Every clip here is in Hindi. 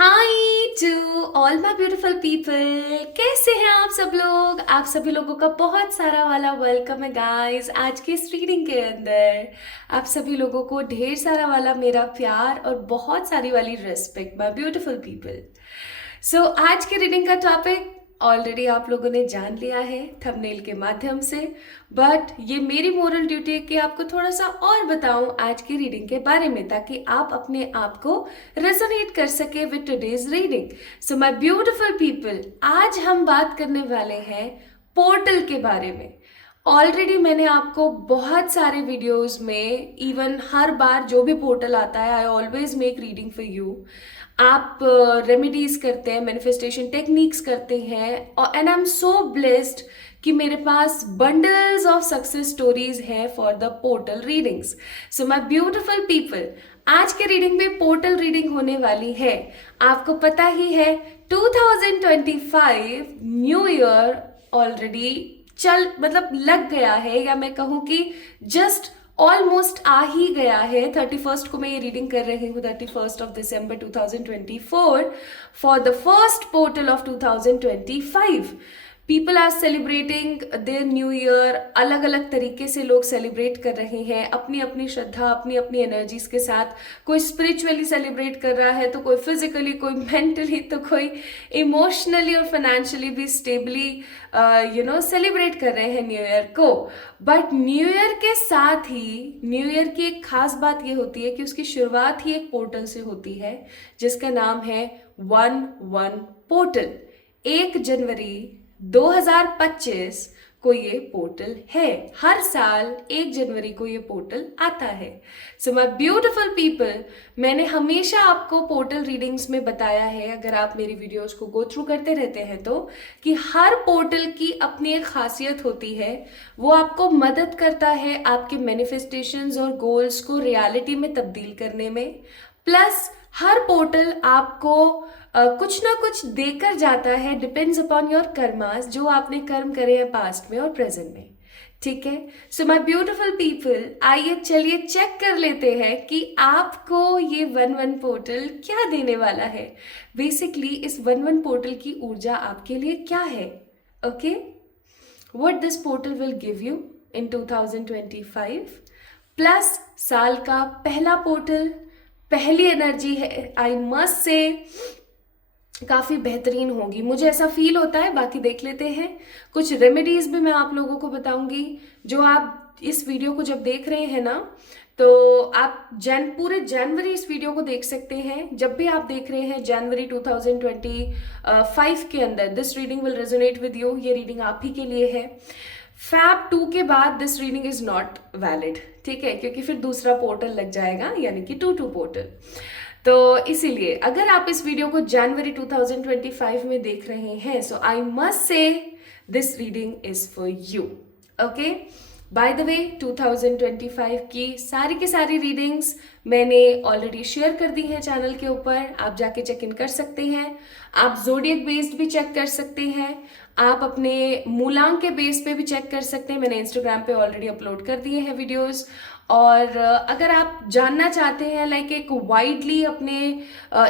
Hi to all my beautiful people. कैसे हैं आप सब लोग? आप सभी लोगों का बहुत सारा वाला वेलकम है गाइस आज के इस रीडिंग के अंदर। आप सभी लोगों को ढेर सारा वाला मेरा प्यार और बहुत सारी वाली रिस्पेक्ट माय ब्यूटीफुल पीपल। सो आज के रीडिंग का टॉपिक ऑलरेडी आप लोगों ने जान लिया है थंबनेल के माध्यम से, बट ये मेरी मोरल ड्यूटी है कि आपको थोड़ा सा और बताऊं आज की रीडिंग के बारे में, ताकि आप अपने आप को रेजोनेट कर सके with today's reading. So my beautiful people, आज हम बात करने वाले हैं पोर्टल के बारे में। ऑलरेडी मैंने आपको बहुत सारे वीडियोस में, इवन हर बार जो भी पोर्टल आता है, I always make reading for you. आप रेमेडीज करते हैं, मैनिफेस्टेशन टेक्निक्स करते हैं, और and I am so blessed कि मेरे पास बंडल्स ऑफ सक्सेस स्टोरीज हैं for the portal readings. So my beautiful people, आज के रीडिंग में पोर्टल रीडिंग होने वाली है। आपको पता ही है 2025 न्यू ईयर ऑलरेडी लग गया है, या मैं कहूँ कि जस्ट ऑलमोस्ट आ ही गया है। 31st को मैं ये रीडिंग कर रही हूँ, 31st of December 2024 for the first portal of 2025। People are celebrating their new year. अलग अलग तरीके से लोग सेलिब्रेट कर रहे हैं, अपनी अपनी श्रद्धा, अपनी अपनी एनर्जीज के साथ। कोई स्पिरिचुअली सेलिब्रेट कर रहा है, तो कोई फिजिकली, कोई मेंटली, तो कोई इमोशनली और फाइनेंशियली भी स्टेबली सेलिब्रेट कर रहे हैं न्यू ईयर को। बट न्यू ईयर के साथ ही न्यू ईयर की एक खास बात ये होती है कि उसकी शुरुआत ही एक पोर्टल से होती है, जिसका नाम है 1-1 पोर्टल। 1 जनवरी 2025 को ये पोर्टल है। हर साल 1 जनवरी को ये पोर्टल आता है। सो माय ब्यूटीफुल पीपल, मैंने हमेशा आपको पोर्टल रीडिंग्स में बताया है, अगर आप मेरी वीडियोस को गो थ्रू करते रहते हैं तो, कि हर पोर्टल की अपनी एक खासियत होती है। वो आपको मदद करता है आपके मैनिफेस्टेशंस और गोल्स को रियलिटी में तब्दील करने में। प्लस हर पोर्टल आपको कुछ ना कुछ देकर जाता है, डिपेंड्स अपॉन योर कर्मास, जो आपने कर्म करे हैं पास्ट में और प्रेजेंट में। ठीक है, सो माय ब्यूटीफुल पीपल, आइए चलिए चेक कर लेते हैं कि आपको ये 1-1 पोर्टल क्या देने वाला है। बेसिकली इस 1-1 पोर्टल की ऊर्जा आपके लिए क्या है। Okay, what this portal will give you in 2025। Plus साल का पहला पोर्टल, पहली एनर्जी है, आई मस्ट से काफ़ी बेहतरीन होगी, मुझे ऐसा फील होता है। बाकी देख लेते हैं। कुछ रेमेडीज भी मैं आप लोगों को बताऊंगी, जो आप इस वीडियो को जब देख रहे हैं ना, तो आप पूरे जनवरी इस वीडियो को देख सकते हैं। जब भी आप देख रहे हैं जनवरी 2025 के अंदर, this reading will resonate with you. ये रीडिंग आप ही के लिए है। फैब 2 के बाद this reading is not valid, ठीक है, क्योंकि फिर दूसरा पोर्टल लग जाएगा, यानी कि 2-2 पोर्टल। तो इसीलिए अगर आप इस वीडियो को जनवरी 2025 में देख रहे हैं, so I must say this reading is for you. Okay, by the way 2025 की सारी रीडिंग्स मैंने ऑलरेडी शेयर कर दी हैं चैनल के ऊपर। आप जाके चेक इन कर सकते हैं। आप जोडियक बेस्ड भी चेक कर सकते हैं, आप अपने मूलांक के बेस पे भी चेक कर सकते हैं। मैंने इंस्टाग्राम पे ऑलरेडी अपलोड कर दिए हैं वीडियोस। और अगर आप जानना चाहते हैं लाइक एक वाइडली अपने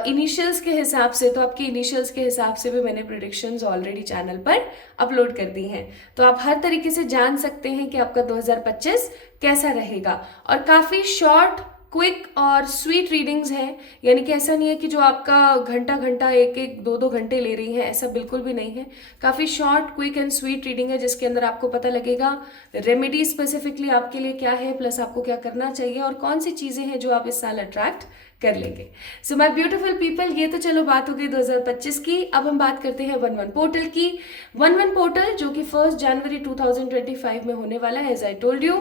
इनिशियल्स के हिसाब से, तो आपके इनिशियल्स के हिसाब से भी मैंने प्रेडिक्शंस ऑलरेडी चैनल पर अपलोड कर दी हैं। तो आप हर तरीके से जान सकते हैं कि आपका 2025 कैसा रहेगा। और काफ़ी शॉर्ट, क्विक और स्वीट रीडिंग्स हैं, यानी कि ऐसा नहीं है कि जो आपका घंटा घंटा 1-2 घंटे ले रही हैं, ऐसा बिल्कुल भी नहीं है। काफ़ी short, quick and sweet reading है, जिसके अंदर आपको पता लगेगा रेमेडी स्पेसिफिकली आपके लिए क्या है, प्लस आपको क्या करना चाहिए और कौन सी चीज़ें हैं जो आप इस साल अट्रैक्ट कर लेंगे। सो माय ब्यूटीफुल पीपल, ये तो चलो बात हो गई 2025 की। अब हम बात करते हैं 1-1 पोर्टल की। 1-1 पोर्टल जो कि 1 जनवरी 2025 में होने वाला है, एज आई टोल्ड यू।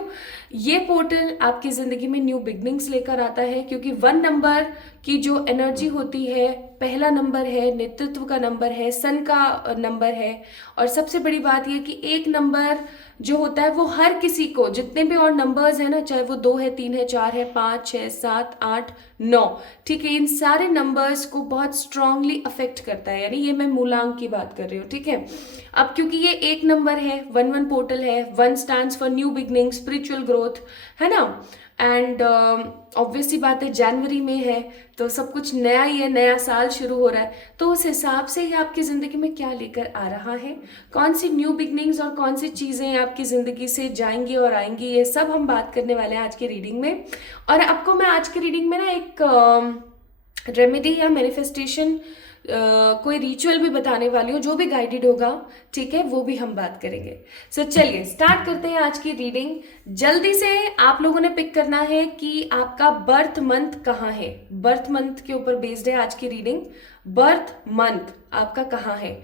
ये पोर्टल आपकी जिंदगी में न्यू बिगनिंग्स लेकर आता है, क्योंकि 1 नंबर की जो एनर्जी होती है, पहला नंबर है, नेतृत्व का नंबर है, सन का नंबर है। और सबसे बड़ी बात यह कि 1 नंबर जो होता है वो हर किसी को, जितने भी और नंबर्स हैं ना, चाहे वो 2 है, 3 है, 4 है, 5, 6, 7, 8, 9, ठीक है, इन सारे नंबर्स को बहुत स्ट्रांगली अफेक्ट करता है। यानी ये मैं मूलांक की बात कर रही हूँ, ठीक है। अब क्योंकि ये 1 नंबर है, 1-1 पोर्टल है, 1 stands for new beginning, spiritual growth, है ना। एंड ऑब्वियसली बात है, जनवरी में है तो सब कुछ नया ही है, नया साल शुरू हो रहा है, तो उस हिसाब से ही आपकी ज़िंदगी में क्या लेकर आ रहा है, कौन सी न्यू बिगनिंग्स और कौन सी चीज़ें आपकी ज़िंदगी से जाएंगी और आएंगी, ये सब हम बात करने वाले हैं आज की रीडिंग में। और आपको मैं आज की रीडिंग में ना एक रेमेडी या मैनिफेस्टेशन कोई रिचुअल भी बताने वाली हूँ, जो भी गाइडेड होगा, ठीक है, वो भी हम बात करेंगे। सो चलिए स्टार्ट करते हैं आज की रीडिंग। जल्दी से आप लोगों ने पिक करना है कि आपका बर्थ मंथ कहाँ है। बर्थ मंथ के ऊपर बेस्ड है आज की रीडिंग। बर्थ मंथ आपका कहाँ है,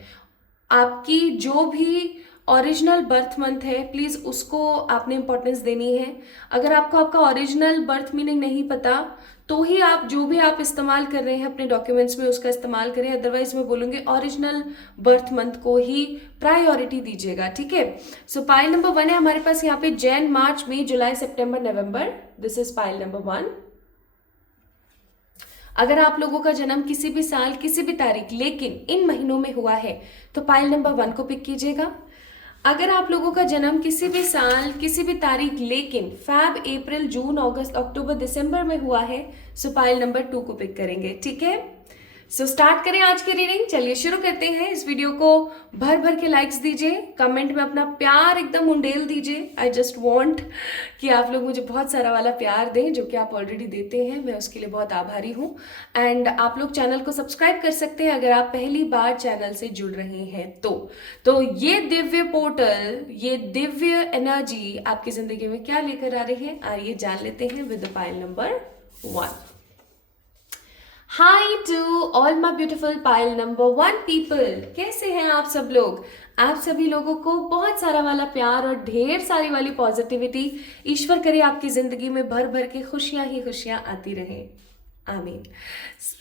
आपकी जो भी ओरिजिनल बर्थ मंथ है प्लीज़ उसको आपने इंपॉर्टेंस देनी है। अगर आपको आपका ओरिजिनल बर्थ मीनिंग नहीं पता तो ही आप जो भी आप इस्तेमाल कर रहे हैं अपने डॉक्यूमेंट्स में उसका इस्तेमाल करें, अदरवाइज मैं बोलूँगी ओरिजिनल बर्थ मंथ को ही प्रायोरिटी दीजिएगा, ठीक है। सो पाइल नंबर 1 है हमारे पास यहाँ पे जैन, मार्च, मई, जुलाई, सितंबर, नवंबर। This is pile number 1। अगर आप लोगों का जन्म किसी भी साल किसी भी तारीख लेकिन इन महीनों में हुआ है तो पाइल नंबर 1 को पिक कीजिएगा। अगर आप लोगों का जन्म किसी भी साल किसी भी तारीख लेकिन फैब, अप्रैल, जून, अगस्त, अक्टूबर, दिसंबर में हुआ है सो पाइल नंबर 2 को पिक करेंगे, ठीक है। सो स्टार्ट करें आज की रीडिंग। चलिए शुरू करते हैं। इस वीडियो को भर भर के लाइक्स दीजिए, कमेंट में अपना प्यार एकदम उंडेल दीजिए। आई जस्ट वांट कि आप लोग मुझे बहुत सारा वाला प्यार दें, जो कि आप ऑलरेडी देते हैं, मैं उसके लिए बहुत आभारी हूँ। एंड आप लोग चैनल को सब्सक्राइब कर सकते हैं अगर आप पहली बार चैनल से जुड़ रहे हैं तो ये दिव्य पोर्टल, ये दिव्य एनर्जी आपकी जिंदगी में क्या लेकर आ रही है, आइए जान लेते हैं with pile number 1। Hi to all my beautiful pile number 1 people, कैसे हैं आप सब लोग। आप सभी लोगों को बहुत सारा वाला प्यार और ढेर सारी वाली पॉजिटिविटी ईश्वर करे आपकी जिंदगी में भर भर के खुशियां ही खुशियां आती रहें, आमीन।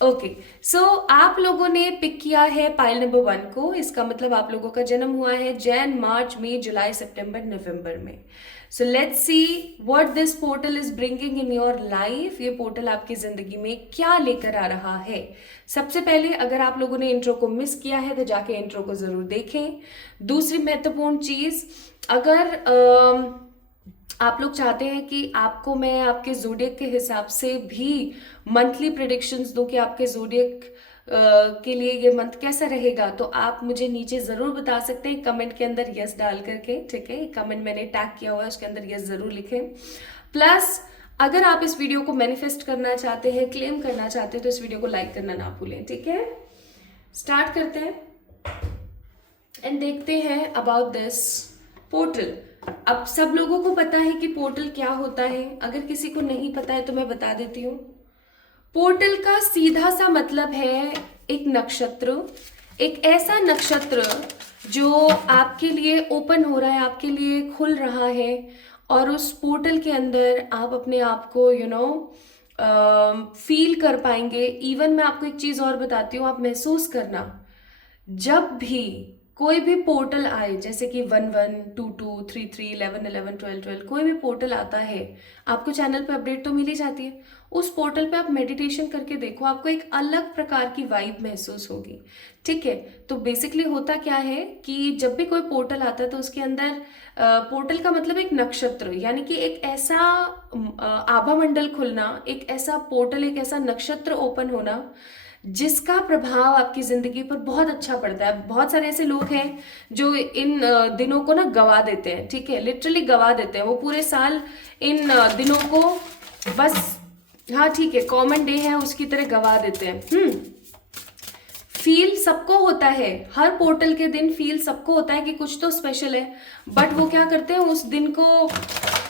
ओके, सो आप लोगों ने पिक किया है पाइल नंबर 1 को। इसका मतलब आप लोगों का जन्म हुआ है जैन, मार्च, मई, जुलाई, सितंबर, नवंबर में। So let's see what this portal is bringing in your life. ये पोर्टल आपकी जिंदगी में क्या लेकर आ रहा है। सबसे पहले अगर आप लोगों ने इंट्रो को मिस किया है तो जाके इंट्रो को जरूर देखें। दूसरी महत्वपूर्ण चीज, अगर आप लोग चाहते हैं कि आपको मैं आपके जोडियक के हिसाब से भी मंथली प्रेडिक्शंस दूं कि आपके जोडियक के लिए ये मंथ कैसा रहेगा, तो आप मुझे नीचे ज़रूर बता सकते हैं कमेंट के अंदर यस डाल करके, ठीक है। कमेंट मैंने टैग किया हुआ है, उसके अंदर यस ज़रूर लिखें। प्लस अगर आप इस वीडियो को मैनिफेस्ट करना चाहते हैं, क्लेम करना चाहते हैं, तो इस वीडियो को लाइक करना ना भूलें, ठीक है। स्टार्ट करते हैं एंड देखते हैं अबाउट दिस पोर्टल। अब सब लोगों को पता है कि पोर्टल क्या होता है, अगर किसी को नहीं पता है तो मैं बता देती हूँ। पोर्टल का सीधा सा मतलब है एक नक्षत्र, एक ऐसा नक्षत्र जो आपके लिए ओपन हो रहा है, आपके लिए खुल रहा है, और उस पोर्टल के अंदर आप अपने आप को फील कर पाएंगे। इवन मैं आपको एक चीज़ और बताती हूँ, आप महसूस करना, जब भी कोई भी पोर्टल आए, जैसे कि 11, 22, 33, 11, 11, 12, 12, कोई भी पोर्टल आता है, आपको चैनल पे अपडेट तो मिल ही जाती है। उस पोर्टल पे आप मेडिटेशन करके देखो, आपको एक अलग प्रकार की वाइब महसूस होगी, ठीक है। तो बेसिकली होता क्या है कि जब भी कोई पोर्टल आता है तो उसके अंदर पोर्टल का मतलब एक नक्षत्र, यानी कि एक ऐसा आभा मंडल खुलना, एक ऐसा पोर्टल, एक ऐसा नक्षत्र ओपन होना जिसका प्रभाव आपकी जिंदगी पर बहुत अच्छा पड़ता है। बहुत सारे ऐसे लोग हैं जो इन दिनों को ना गवा देते हैं, ठीक है, लिटरली गवा देते हैं। वो पूरे साल इन दिनों को बस, हाँ ठीक है, कॉमन डे है उसकी तरह गवा देते हैं। फील सबको होता है, हर पोर्टल के दिन फील सबको होता है कि कुछ तो स्पेशल है, बट वो क्या करते हैं, उस दिन को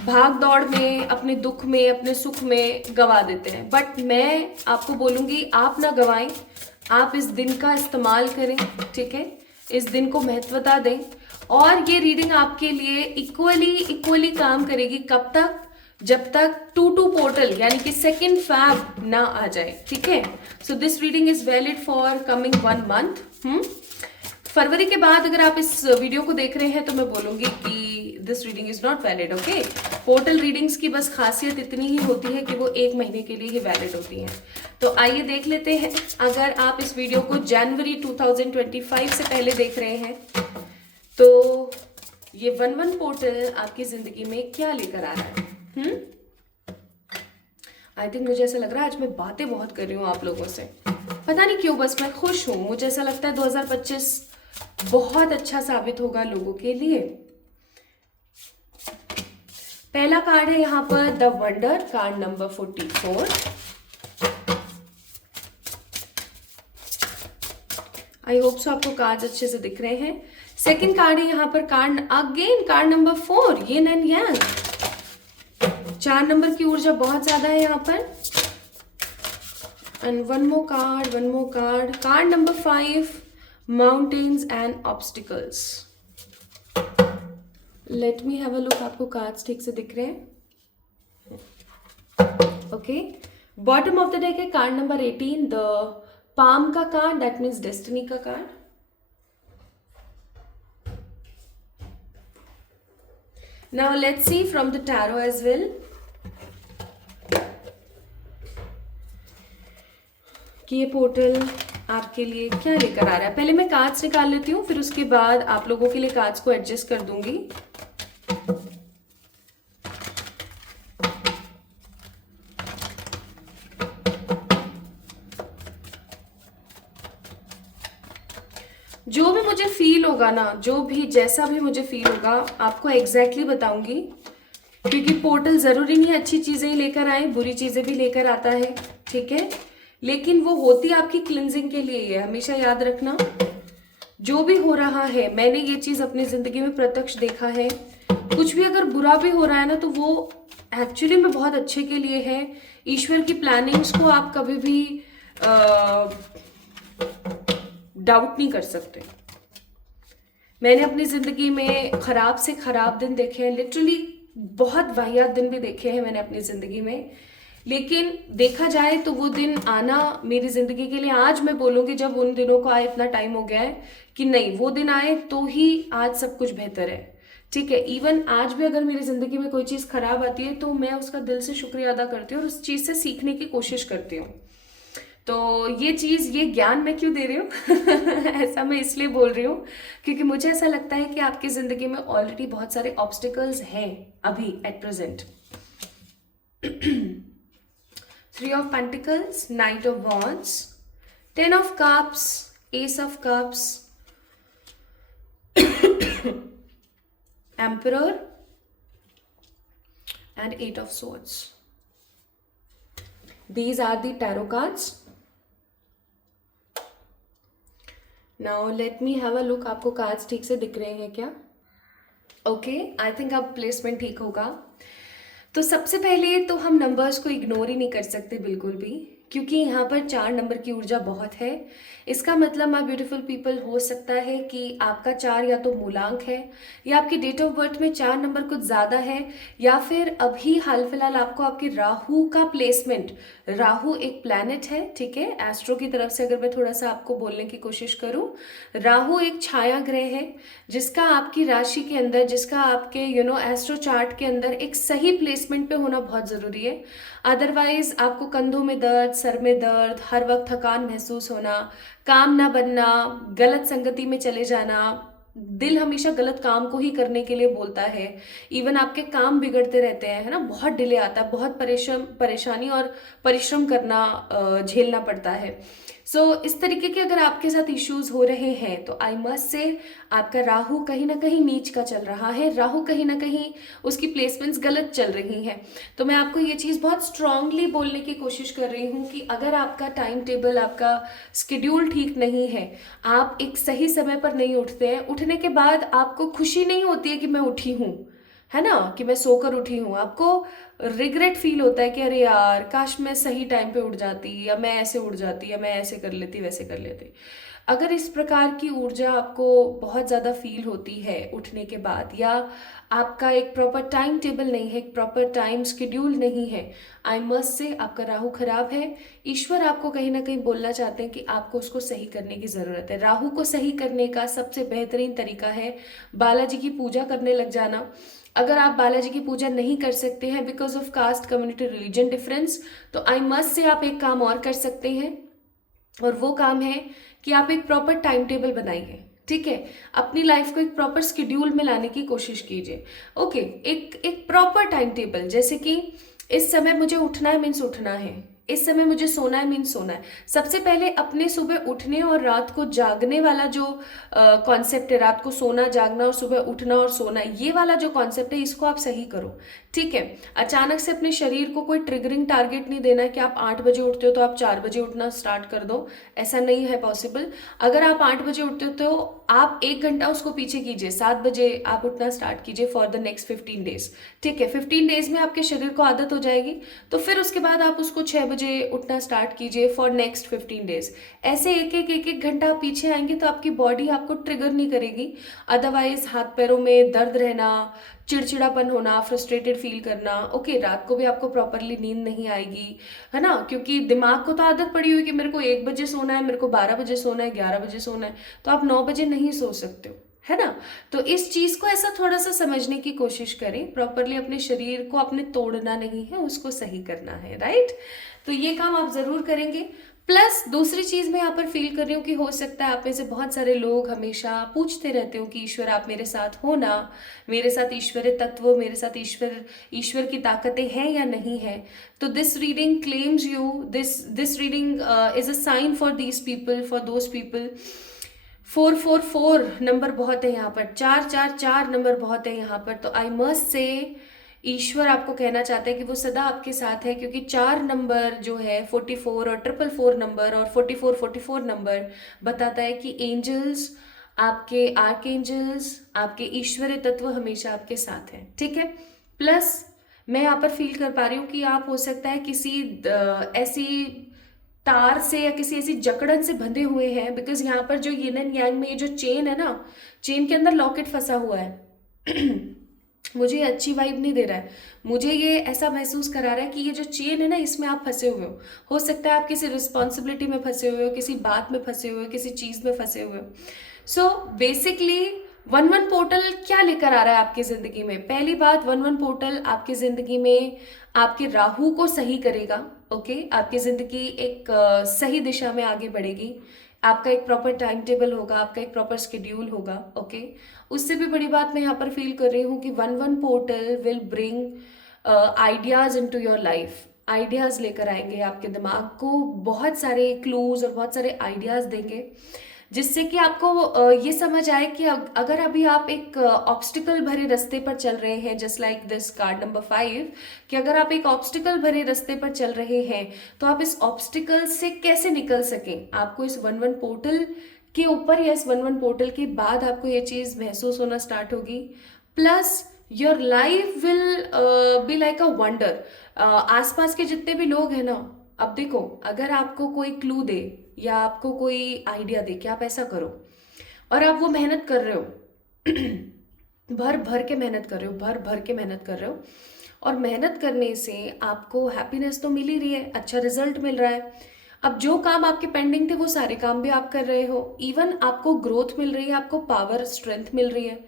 भाग दौड़ में, अपने दुख में, अपने सुख में गवा देते हैं। बट मैं आपको बोलूँगी आप ना गवाएं, आप इस दिन का इस्तेमाल करें, ठीक है, इस दिन को महत्वता दें। और ये रीडिंग आपके लिए इक्वली काम करेगी, कब तक, जब तक 2 पोर्टल यानी कि 2 फैब ना आ जाए, ठीक है। So this reading is valid for coming 1 month. फरवरी के बाद अगर आप इस वीडियो को देख रहे हैं तो मैं बोलूंगी कि this reading is not valid, okay. Portal readings की बस खासियत इतनी ही होती है कि वो 1 महीने के लिए ही वैलिड होती हैं। तो आइए देख लेते हैं, अगर आप इस वीडियो को जनवरी 2025 से पहले देख रहे हैं तो ये 1 पोर्टल आपकी जिंदगी में क्या लेकर आ रहा है। आई थिंक मुझे ऐसा लग रहा है आज मैं बातें बहुत कर रही हूँ आप लोगों से, पता नहीं क्यों, बस मैं खुश हूँ। मुझे ऐसा लगता है 2025 बहुत अच्छा साबित होगा लोगों के लिए। पहला कार्ड है यहाँ पर the wonder, card number 44। I hope so आपको कार्ड अच्छे से दिख रहे हैं। सेकंड कार्ड है यहाँ पर card again, card number 4, yin and yang. 4 number की ऊर्जा बहुत ज्यादा है यहाँ पर। And one more card, card number 5, mountains and obstacles. Let me have a look, आपको कार्ड्स ठीक से दिख रहे हैं? Okay, bottom of the deck है कार्ड नंबर 18, द पाम का कार्ड, दैट मीन्स डेस्टिनी का card. Now let's see from the tarot as well कि ये पोर्टल आपके लिए क्या लेकर आ रहा है। पहले मैं कार्ड्स निकाल लेती हूँ, फिर उसके बाद आप लोगों के लिए कार्ड्स को एडजस्ट कर दूंगी। जो भी मुझे फील होगा ना, जो भी जैसा भी मुझे फील होगा आपको एग्जैक्टली बताऊंगी, क्योंकि पोर्टल जरूरी नहीं अच्छी चीजें ही लेकर आए, बुरी चीजें भी लेकर आता है, ठीक है, लेकिन वो होती आपकी क्लिनजिंग के लिए है। हमेशा याद रखना, जो भी हो रहा है, मैंने ये चीज अपनी जिंदगी में प्रत्यक्ष देखा है, कुछ भी अगर बुरा भी हो रहा है ना तो वो एक्चुअली में बहुत अच्छे के लिए है। ईश्वर की प्लानिंग्स को आप कभी भी डाउट नहीं कर सकते। मैंने अपनी जिंदगी में खराब से खराब दिन देखे हैं, लिटरली बहुत वाहियात दिन भी देखे हैं मैंने अपनी जिंदगी में, लेकिन देखा जाए तो वो दिन आना मेरी जिंदगी के लिए, आज मैं बोलूँगी जब उन दिनों को आए इतना टाइम हो गया है कि नहीं, वो दिन आए तो ही आज सब कुछ बेहतर है, ठीक है। इवन आज भी अगर मेरी जिंदगी में कोई चीज़ खराब आती है तो मैं उसका दिल से शुक्रिया अदा करती हूँ और उस चीज़ से सीखने की कोशिश करती हूँ। तो ये चीज़, ये ज्ञान मैं क्यों दे रही हूँ ऐसा मैं इसलिए बोल रही हूँ क्योंकि मुझे ऐसा लगता है कि आपकी ज़िंदगी में ऑलरेडी बहुत सारे ऑब्स्टिकल्स हैं अभी at present. 3 of Pentacles, Knight of Wands, 10 of Cups, Ace of Cups, Emperor, and 8 of Swords. These are the tarot cards. Now let me have a look, आपको कार्ड्स ठीक से दिख रहे हैं क्या? ओके, आई थिंक अब प्लेसमेंट ठीक होगा। तो सबसे पहले तो हम नंबर्स को इग्नोर ही नहीं कर सकते बिल्कुल भी, क्योंकि यहाँ पर 4 नंबर की ऊर्जा बहुत है। इसका मतलब माय ब्यूटीफुल पीपल हो सकता है कि आपका 4 या तो मूलांक है, या आपकी डेट ऑफ बर्थ में 4 नंबर कुछ ज़्यादा है, या फिर अभी हाल फिलहाल आपको आपके राहु का प्लेसमेंट, राहु एक प्लैनेट है, ठीक है, एस्ट्रो की तरफ से अगर मैं थोड़ा सा आपको बोलने की कोशिश करूँ, राहु एक छाया ग्रह है जिसका आपकी राशि के अंदर, जिसका आपके एस्ट्रो चार्ट के अंदर एक सही प्लेसमेंट पे होना बहुत ज़रूरी है। अदरवाइज आपको कंधों में दर्द, सर में दर्द, हर वक्त थकान महसूस होना, काम ना बनना, गलत संगति में चले जाना, दिल हमेशा गलत काम को ही करने के लिए बोलता है, इवन आपके काम बिगड़ते रहते हैं, है ना, बहुत डिले आता है, बहुत परेशानी और परिश्रम करना झेलना पड़ता है। सो इस तरीके के अगर आपके साथ इश्यूज हो रहे हैं तो आई मस्ट से आपका राहु कहीं ना कहीं नीच का चल रहा है, राहु कहीं ना कहीं उसकी प्लेसमेंट्स गलत चल रही हैं। तो मैं आपको ये चीज़ बहुत स्ट्रांगली बोलने की कोशिश कर रही हूँ कि अगर आपका टाइम टेबल, आपका स्केड्यूल ठीक नहीं है, आप एक सही समय पर नहीं उठते हैं, उठने के बाद आपको खुशी नहीं होती है कि मैं उठी हूँ, है ना, कि मैं सोकर उठी हूँ, आपको रिग्रेट फील होता है कि अरे यार काश मैं सही टाइम पे उठ जाती, या मैं ऐसे उठ जाती, या मैं ऐसे कर लेती, वैसे कर लेती। अगर इस प्रकार की ऊर्जा आपको बहुत ज़्यादा फील होती है उठने के बाद, या आपका एक प्रॉपर टाइम टेबल नहीं है, एक प्रॉपर टाइम शेड्यूल नहीं है, आई मस्ट से आपका राहु खराब है। ईश्वर आपको कहीं ना कहीं बोलना चाहते हैं कि आपको उसको सही करने की ज़रूरत है। राहु को सही करने का सबसे बेहतरीन तरीका है बालाजी की पूजा करने लग जाना। अगर आप बालाजी की पूजा नहीं कर सकते हैं because of caste, community, religion difference, तो आई मस्ट से आप एक काम और कर सकते हैं, और वो काम है कि आप एक प्रॉपर टाइम टेबल बनाइए, ठीक है, अपनी लाइफ को एक प्रॉपर शेड्यूल में लाने की कोशिश कीजिए। ओके, एक प्रॉपर टाइम टेबल, जैसे कि इस समय मुझे उठना है मीन्स उठना है, इस समय मुझे सोना है मीन्स सोना है। सबसे पहले अपने सुबह उठने और रात को जागने वाला जो कॉन्सेप्ट है, रात को सोना जागना और सुबह उठना और सोना, ये वाला जो कॉन्सेप्ट है इसको आप सही करो। ठीक है, अचानक से अपने शरीर को कोई ट्रिगरिंग टारगेट नहीं देना है कि आप 8 बजे उठते हो तो आप 4 बजे उठना स्टार्ट कर दो, ऐसा नहीं है पॉसिबल। अगर आप 8 बजे उठते हो तो आप 1 घंटा उसको पीछे कीजिए, 7 बजे आप उठना स्टार्ट कीजिए फॉर द नेक्स्ट 15 डेज। ठीक है, 15 डेज में आपके शरीर को आदत हो जाएगी, तो फिर उसके बाद आप उसको 6 बजे उठना स्टार्ट कीजिए फॉर नेक्स्ट 15 डेज। ऐसे एक एक घंटा आप पीछे आएंगे तो आपकी बॉडी आपको ट्रिगर नहीं करेगी। अदरवाइज हाथ पैरों में दर्द रहना, चिड़चिड़ापन होना, फ्रस्ट्रेटेड फील करना, ओके, रात को भी आपको प्रॉपरली नींद नहीं आएगी, है ना, क्योंकि दिमाग को तो आदत पड़ी हुई कि मेरे को 1 बजे सोना है, मेरे को 12 बजे सोना है, 11 बजे सोना है, तो आप 9 बजे नहीं सो सकते हो, है ना। तो इस चीज को ऐसा थोड़ा सा समझने की कोशिश करें, प्रॉपरली अपने शरीर को आपने तोड़ना नहीं है, उसको सही करना है, राइट। तो ये काम आप जरूर करेंगे। प्लस दूसरी चीज मैं यहाँ पर फील कर रही हूँ कि हो सकता है आप में से बहुत सारे लोग हमेशा पूछते रहते हो कि ईश्वर आप मेरे साथ हो ना, मेरे साथ ईश्वरीय तत्व, मेरे साथ ईश्वर की ताकतें हैं या नहीं है। तो this reading claims you, this reading is a sign for these people, for those people. 444 number बहुत है यहाँ पर, 444 नंबर बहुत है यहाँ पर। तो आई मस्ट से ईश्वर आपको कहना चाहते हैं कि वो सदा आपके साथ है, क्योंकि 4 नंबर जो है 44 और 444 नंबर और 4444 नंबर बताता है कि एंजल्स, आपके आर्क एंजल्स, आपके ईश्वरीय तत्व हमेशा आपके साथ हैं। ठीक है, प्लस मैं यहाँ पर फील कर पा रही हूँ कि आप हो सकता है किसी ऐसी तार से या किसी ऐसी जकड़न से बंधे हुए हैं, बिकॉज यहाँ पर जो यिन एंड यांग में ये जो चेन है ना, चेन के अंदर लॉकेट फंसा हुआ है। मुझे ये अच्छी वाइब नहीं दे रहा है, मुझे ये ऐसा महसूस करा रहा है कि ये जो चेन है ना, इसमें आप फंसे हुए हो सकता है आप किसी रिस्पॉन्सिबिलिटी में फंसे हुए हो, किसी बात में फंसे हुए हो, किसी चीज में फंसे हुए हो। सो बेसिकली 11 पोर्टल क्या लेकर आ रहा है आपकी जिंदगी में? पहली बात, 11 पोर्टल आपकी जिंदगी में आपके राहु को सही करेगा। ओके, आपकी जिंदगी एक सही दिशा में आगे बढ़ेगी, आपका एक प्रॉपर टाइम टेबल होगा, आपका एक प्रॉपर शेड्यूल होगा। ओके, उससे भी बड़ी बात मैं यहाँ पर फील कर रही हूँ कि 11 portal will bring ideas into your life. Ideas लेकर आएंगे आपके दिमाग को, बहुत सारे क्लूज और बहुत सारे आइडियाज देंगे, जिससे कि आपको ये समझ आए कि अगर अभी आप एक ऑब्स्टिकल भरे रास्ते पर चल रहे हैं, just like this card number 5, कि अगर आप एक ऑब्स्टिकल भरे रास्ते पर चल रहे हैं तो आप इस ऑब्स्टिकल से कैसे निकल सकें। आपको इस 11 पोर्टल के ऊपर या इस 11 पोर्टल के बाद आपको ये चीज महसूस होना स्टार्ट होगी। Plus your life will be like a wonder. आसपास के जितने भी लोग हैं ना, अब देखो, अगर आपको कोई क्लू दे या आपको कोई आइडिया दे कि आप ऐसा करो, और आप वो मेहनत कर रहे हो, भर भर के मेहनत कर रहे हो, भर भर के मेहनत कर रहे हो, और मेहनत करने से आपको हैप्पीनेस तो मिल ही रही है, अच्छा रिजल्ट मिल रहा है। अब जो काम आपके पेंडिंग थे वो सारे काम भी आप कर रहे हो, इवन आपको ग्रोथ मिल रही है, आपको पावर स्ट्रेंथ मिल रही है।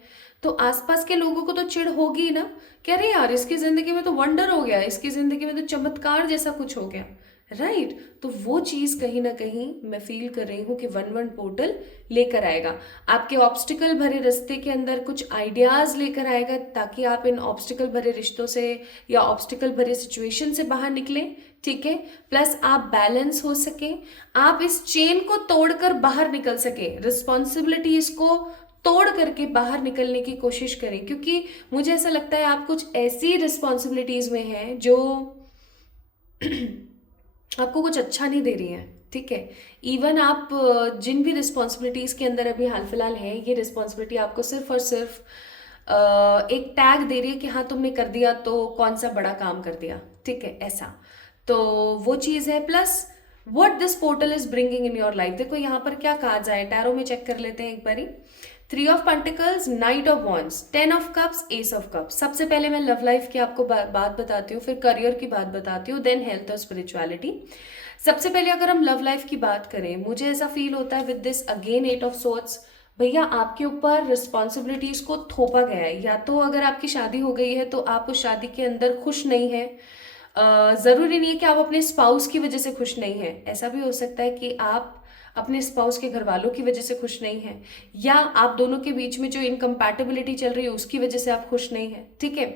तो आसपास के लोगों को तो चिढ़ होगी ही ना, कह रहे यार इसकी जिंदगी में तो वंडर हो गया, इसकी जिंदगी में तो चमत्कार जैसा कुछ हो गया, राइट। तो वो चीज कहीं ना कहीं मैं फील कर रही हूँ कि 11 पोर्टल लेकर आएगा, आपके ऑब्स्टिकल भरे रास्ते के अंदर कुछ आइडियाज लेकर आएगा, ताकि आप इन ऑब्स्टिकल भरे रिश्तों से या ऑब्स्टिकल भरे सिचुएशन से बाहर निकलें। ठीक है, प्लस आप बैलेंस हो सके, आप इस चेन को तोड़कर बाहर निकल सके, रिस्पॉन्सिबिलिटीज को तोड़ करके बाहर निकलने की कोशिश करें, क्योंकि मुझे ऐसा लगता है आप कुछ ऐसी रिस्पॉन्सिबिलिटीज में हैं जो आपको कुछ अच्छा नहीं दे रही है। ठीक है, इवन आप जिन भी रिस्पॉन्सिबिलिटीज के अंदर अभी हाल फिलहाल है, ये रिस्पॉन्सिबिलिटी आपको सिर्फ और सिर्फ एक टैग दे रही है कि हाँ तुमने कर दिया तो कौन सा बड़ा काम कर दिया। ठीक है, ऐसा तो वो चीज़ है। Plus what this portal is bringing in your life, देखो यहाँ पर क्या कहा जाए, टैरो में चेक कर लेते हैं एक बारी। 3 of pentacles, night of wands, 10 of cups, S of cups. सबसे पहले मैं लव लाइफ की आपको बात बताती हूँ, फिर करियर की बात बताती हूँ, देन हेल्थ और स्पिरिचुअलिटी। सबसे पहले अगर हम लव लाइफ की बात करें, मुझे ऐसा फील होता है with this again 8 of swords, भैया आपके ऊपर रिस्पॉन्सिबिलिटीज को थोपा गया है। या तो अगर आपकी शादी हो गई है तो आप उस शादी के अंदर खुश नहीं है, जरूरी नहीं है कि आप अपने स्पाउस की वजह से खुश नहीं है, ऐसा भी हो सकता है कि आप अपने स्पाउस के घर वालों की वजह से खुश नहीं हैं, या आप दोनों के बीच में जो इनकम्पैटिबिलिटी चल रही है उसकी वजह से आप खुश नहीं हैं, ठीक है,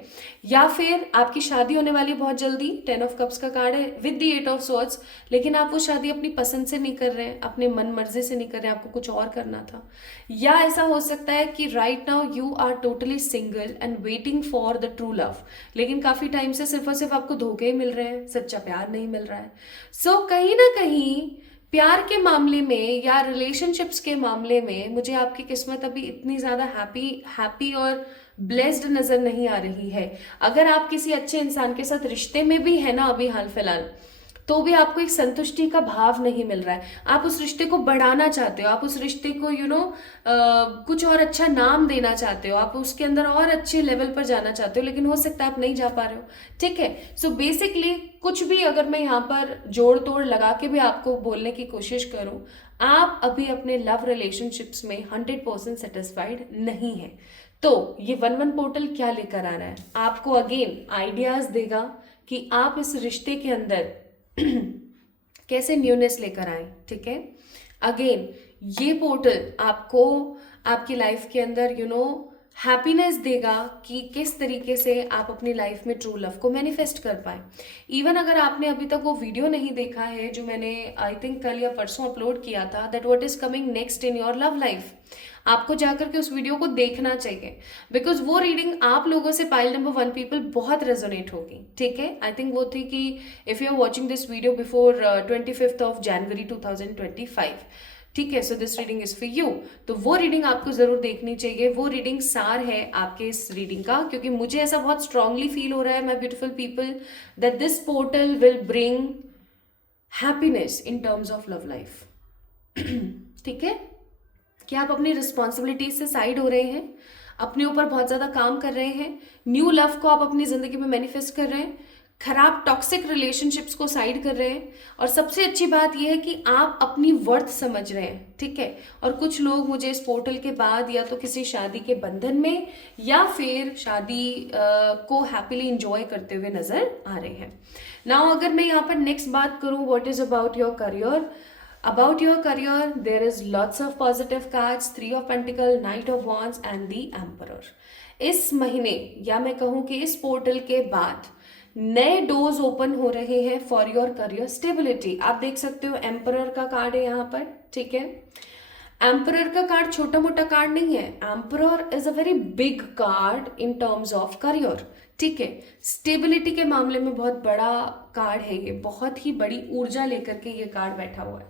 या फिर आपकी शादी होने वाली बहुत जल्दी, 10 ऑफ कप्स का कार्ड है विद द 8 ऑफ स्वॉर्ड्स, लेकिन आप वो शादी अपनी पसंद से नहीं कर रहे हैं, अपने मन मर्जी से नहीं कर रहे हैं, आपको कुछ और करना था। या ऐसा हो सकता है कि right now you are totally single and waiting for the true love, लेकिन काफी टाइम से सिर्फ और सिर्फ आपको धोखे ही मिल रहे हैं, सच्चा प्यार नहीं मिल रहा है। सो कहीं ना कहीं प्यार के मामले में या रिलेशनशिप्स के मामले में मुझे आपकी किस्मत अभी इतनी ज़्यादा हैप्पी और ब्लेस्ड नज़र नहीं आ रही है। अगर आप किसी अच्छे इंसान के साथ रिश्ते में भी है ना अभी हाल फिलहाल, तो भी आपको एक संतुष्टि का भाव नहीं मिल रहा है। आप उस रिश्ते को बढ़ाना चाहते हो, आप उस रिश्ते को कुछ और अच्छा नाम देना चाहते हो, आप उसके अंदर और अच्छे लेवल पर जाना चाहते हो, लेकिन हो सकता है आप नहीं जा पा रहे हो, ठीक है। सो बेसिकली कुछ भी अगर मैं यहाँ पर जोड़ तोड़ लगा के भी आपको बोलने की कोशिश करूँ, आप अभी अपने लव रिलेशनशिप्स में 100% सेटिस्फाइड नहीं है। तो ये 1-1 पोर्टल क्या लेकर आ रहा है, आपको अगेन आइडियाज देगा कि आप इस रिश्ते के अंदर कैसे न्यूनेस लेकर आए, ठीक है। अगेन ये पोर्टल आपको आपकी लाइफ के अंदर हैप्पीनेस देगा कि किस तरीके से आप अपनी लाइफ में ट्रू लव को मैनिफेस्ट कर पाए। इवन अगर आपने अभी तक वो वीडियो नहीं देखा है जो मैंने आई थिंक कल या परसों अपलोड किया था, that what is coming next in your love life, आपको जाकर के उस वीडियो को देखना चाहिए, बिकॉज वो रीडिंग आप लोगों से पाइल नंबर 1 पीपल बहुत रेजोनेट होगी, ठीक है। आई थिंक वो थी कि if you are watching this video before 25 of January 2025, ठीक है, so this reading is for you. तो वो रीडिंग आपको जरूर देखनी चाहिए, वो रीडिंग सार है आपके इस रीडिंग का, क्योंकि मुझे ऐसा बहुत स्ट्रांगली फील हो रहा है my beautiful people that this portal will bring happiness in terms of love life, ठीक है। कि आप अपनी रिस्पॉन्सिबिलिटीज से साइड हो रहे हैं, अपने ऊपर बहुत ज़्यादा काम कर रहे हैं, न्यू लव को आप अपनी ज़िंदगी में मैनिफेस्ट कर रहे हैं, खराब टॉक्सिक रिलेशनशिप्स को साइड कर रहे हैं, और सबसे अच्छी बात यह है कि आप अपनी वर्थ समझ रहे हैं, ठीक है। और कुछ लोग मुझे इस पोर्टल के बाद या तो किसी शादी के बंधन में या फिर शादी को हैप्पीली इंजॉय करते हुए नजर आ रहे हैं। नाउ अगर मैं यहाँ पर नेक्स्ट बात करूँ, what is about your career, about your career there is lots of positive cards, 3 of Pentacles, Knight of Wands and the Emperor। इस महीने या मैं कहूँ कि इस पोर्टल के बाद नए डोर्स ओपन हो रहे हैं फॉर योर करियर स्टेबिलिटी। आप देख सकते हो एम्परर का कार्ड है यहाँ पर, ठीक है। एम्परर का कार्ड छोटा मोटा कार्ड नहीं है, emperor is a very big card in terms of career, ठीक है। स्टेबिलिटी के मामले में बहुत बड़ा कार्ड है ये, बहुत ही बड़ी ऊर्जा लेकर के ये कार्ड बैठा हुआ है,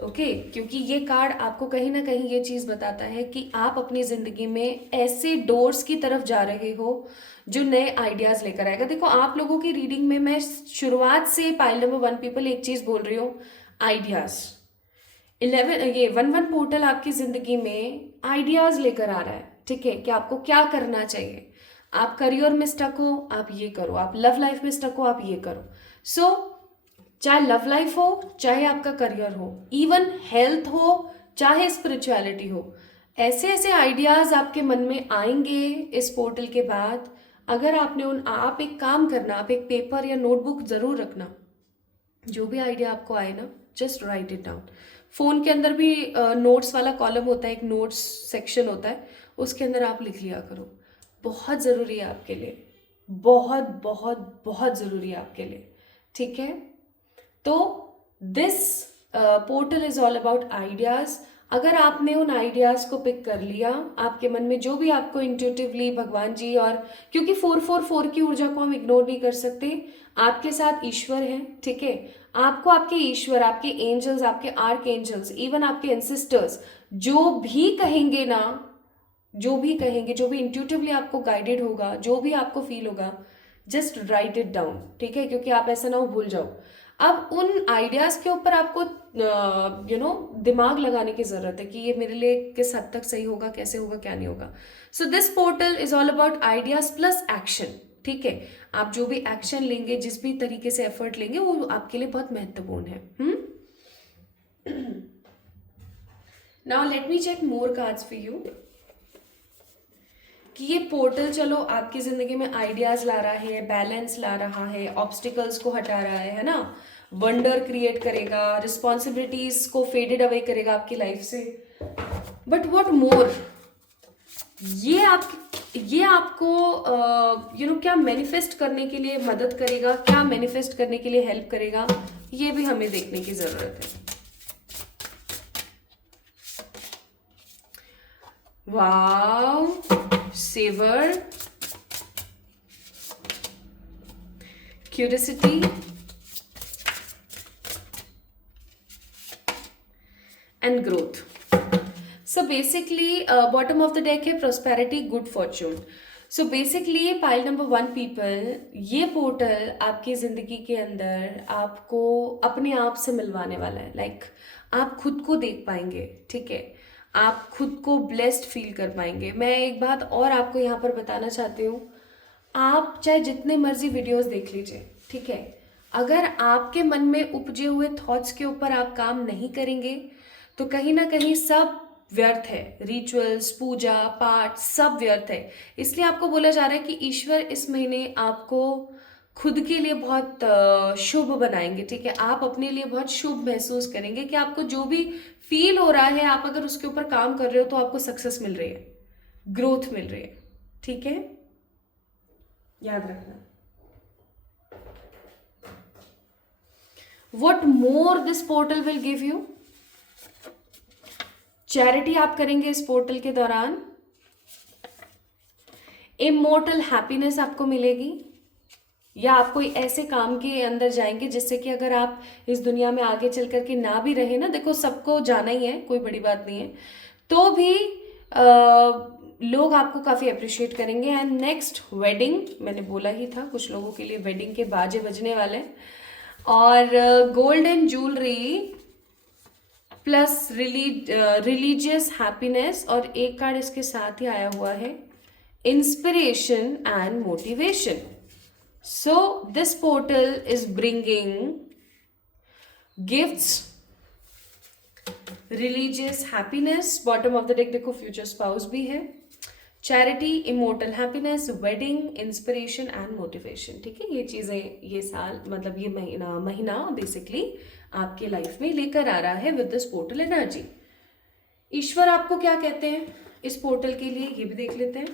ओके क्योंकि ये कार्ड आपको कहीं ना कहीं ये चीज बताता है कि आप अपनी जिंदगी में ऐसे डोर्स की तरफ जा रहे हो जो नए आइडियाज लेकर आएगा। देखो आप लोगों की रीडिंग में मैं शुरुआत से पाइल नंबर 1 पीपल एक चीज बोल रही हूँ, आइडियाज। 1-1 पोर्टल आपकी जिंदगी में आइडियाज लेकर आ रहा है, ठीक है, कि आपको क्या करना चाहिए। आप करियर में स्टक हो, आप ये करो, आप लव लाइफ में स्टक हो, आप ये करो। सो चाहे लव लाइफ हो, चाहे आपका करियर हो, इवन हेल्थ हो, चाहे स्पिरिचुअलिटी हो, ऐसे ऐसे आइडियाज आपके मन में आएंगे इस पोर्टल के बाद। अगर आप एक काम करना, आप एक पेपर या नोटबुक जरूर रखना, जो भी आइडिया आपको आए ना just right it down. Phone के अंदर भी नोट्स वाला कॉलम होता है, एक नोट्स सेक्शन होता है, उसके अंदर आप लिख लिया करो, बहुत ज़रूरी है आपके लिए, बहुत बहुत बहुत ज़रूरी है आपके लिए, ठीक है। तो this portal is all about ideas. अगर आपने उन आइडियाज को पिक कर लिया, आपके मन में जो भी आपको इंट्यूटिवली भगवान जी, और क्योंकि 444 की ऊर्जा को हम इग्नोर नहीं कर सकते, आपके साथ ईश्वर है, ठीक है। आपको आपके ईश्वर, आपके एंजल्स, आपके आर्क एंजल्स, इवन आपके एंसेस्टर्स जो भी कहेंगे ना, जो भी कहेंगे, जो भी इंट्यूटिवली आपको गाइडेड होगा, जो भी आपको फील होगा, जस्ट राइट इट डाउन, ठीक है, क्योंकि आप ऐसा ना हो भूल जाओ। अब उन आइडियाज के ऊपर आपको दिमाग लगाने की जरूरत है कि ये मेरे लिए किस हद तक सही होगा, कैसे होगा, क्या नहीं होगा। So this portal is all about ideas plus action, ठीक है। आप जो भी एक्शन लेंगे, जिस भी तरीके से एफर्ट लेंगे, वो आपके लिए बहुत महत्वपूर्ण है। Now let me check more cards for you कि ये पोर्टल चलो आपकी जिंदगी में आइडियाज ला रहा है, बैलेंस ला रहा है, ऑब्स्टिकल्स को हटा रहा है ना, वंडर क्रिएट करेगा, रिस्पॉन्सिबिलिटीज को फेडेड अवे करेगा आपकी लाइफ से। बट व्हाट मोर, ये आपको क्या मैनिफेस्ट करने के लिए मदद करेगा, क्या मैनिफेस्ट करने के लिए हेल्प करेगा, ये भी हमें देखने की जरूरत है। Wow, savour, curiosity and growth. So basically bottom of the deck है prosperity, good fortune. So basically pile number 1 people, ये पोर्टल आपकी जिंदगी के अंदर आपको अपने आप से मिलवाने वाला है। लाइक आप खुद को देख पाएंगे, ठीक है, आप खुद को ब्लेस्ड फील कर पाएंगे। मैं एक बात और आपको यहाँ पर बताना चाहती हूँ, आप चाहे जितने मर्जी वीडियोस देख लीजिए, ठीक है, अगर आपके मन में उपजे हुए थॉट्स के ऊपर आप काम नहीं करेंगे तो कहीं ना कहीं सब व्यर्थ है। रिचुअल्स, पूजा पाठ सब व्यर्थ है। इसलिए आपको बोला जा रहा है कि ईश्वर इस महीने आपको खुद के लिए बहुत शुभ बनाएंगे, ठीक है। आप अपने लिए बहुत शुभ महसूस करेंगे कि आपको जो भी फील हो रहा है, आप अगर उसके ऊपर काम कर रहे हो तो आपको सक्सेस मिल रही है, ग्रोथ मिल रही है, ठीक है, याद रखना। What more this portal will give you? Charity आप करेंगे इस पोर्टल के दौरान, इमोर्टल हैप्पीनेस आपको मिलेगी, या आप कोई ऐसे काम के अंदर जाएंगे जिससे कि अगर आप इस दुनिया में आगे चल करके ना भी रहे ना, देखो सबको जाना ही है, कोई बड़ी बात नहीं है, तो भी लोग आपको काफ़ी अप्रिशिएट करेंगे। एंड नेक्स्ट वेडिंग, मैंने बोला ही था कुछ लोगों के लिए वेडिंग के बाजे बजने वाले हैं। और gold and jewellery plus religious happiness, और एक कार्ड इसके साथ ही आया हुआ है, inspiration and motivation. So this portal is bringing gifts, religious happiness, bottom of the deck देखो फ्यूचर स्पाउस भी है, charity, immortal happiness, wedding, inspiration and motivation, ठीक है। ये चीज़ें ये साल मतलब ये महीना बेसिकली आपके लाइफ में लेकर आ रहा है विद दिस पोर्टल एनर्जी। ईश्वर आपको क्या कहते हैं इस पोर्टल के लिए, ये भी देख लेते हैं।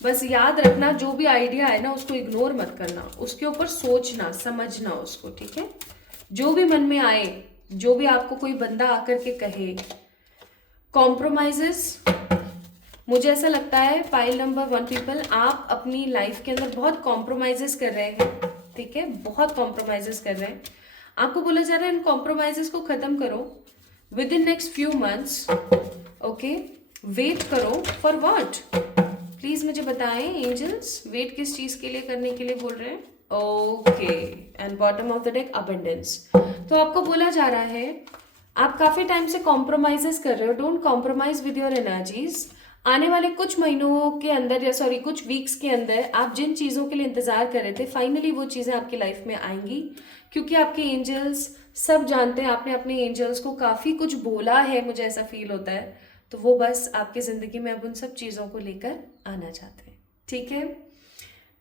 बस याद रखना, जो भी आइडिया है ना उसको इग्नोर मत करना, उसके ऊपर सोचना समझना उसको, ठीक है। जो भी मन में आए, जो भी आपको कोई बंदा आकर के कहे, कॉम्प्रोमाइजेस, मुझे ऐसा लगता है पाइल नंबर 1 पीपल, आप अपनी लाइफ के अंदर बहुत कॉम्प्रोमाइजेस कर रहे हैं, ठीक है, बहुत कॉम्प्रोमाइजेस कर रहे हैं। आपको बोला जा रहा है इन कॉम्प्रोमाइजेस को खत्म करो within next few months, okay. Wait करो फॉर व्हाट, प्लीज मुझे बताएं एंजल्स, वेट किस चीज के लिए करने के लिए बोल रहे हैं, okay. And bottom of the deck abundance. तो आपको बोला जा रहा है आप काफी टाइम से कॉम्प्रोमाइजेस कर रहे हो, don't compromise with your energies. आने वाले कुछ महीनों के अंदर, या सॉरी कुछ वीक्स के अंदर, आप जिन चीज़ों के लिए इंतजार कर रहे थे फाइनली वो चीज़ें आपकी लाइफ में आएंगी, क्योंकि आपके एंजल्स सब जानते हैं, आपने अपने एंजल्स को काफ़ी कुछ बोला है, मुझे ऐसा फील होता है, तो वो बस आपकी ज़िंदगी में अब उन सब चीज़ों को लेकर आना चाहते हैं, ठीक है।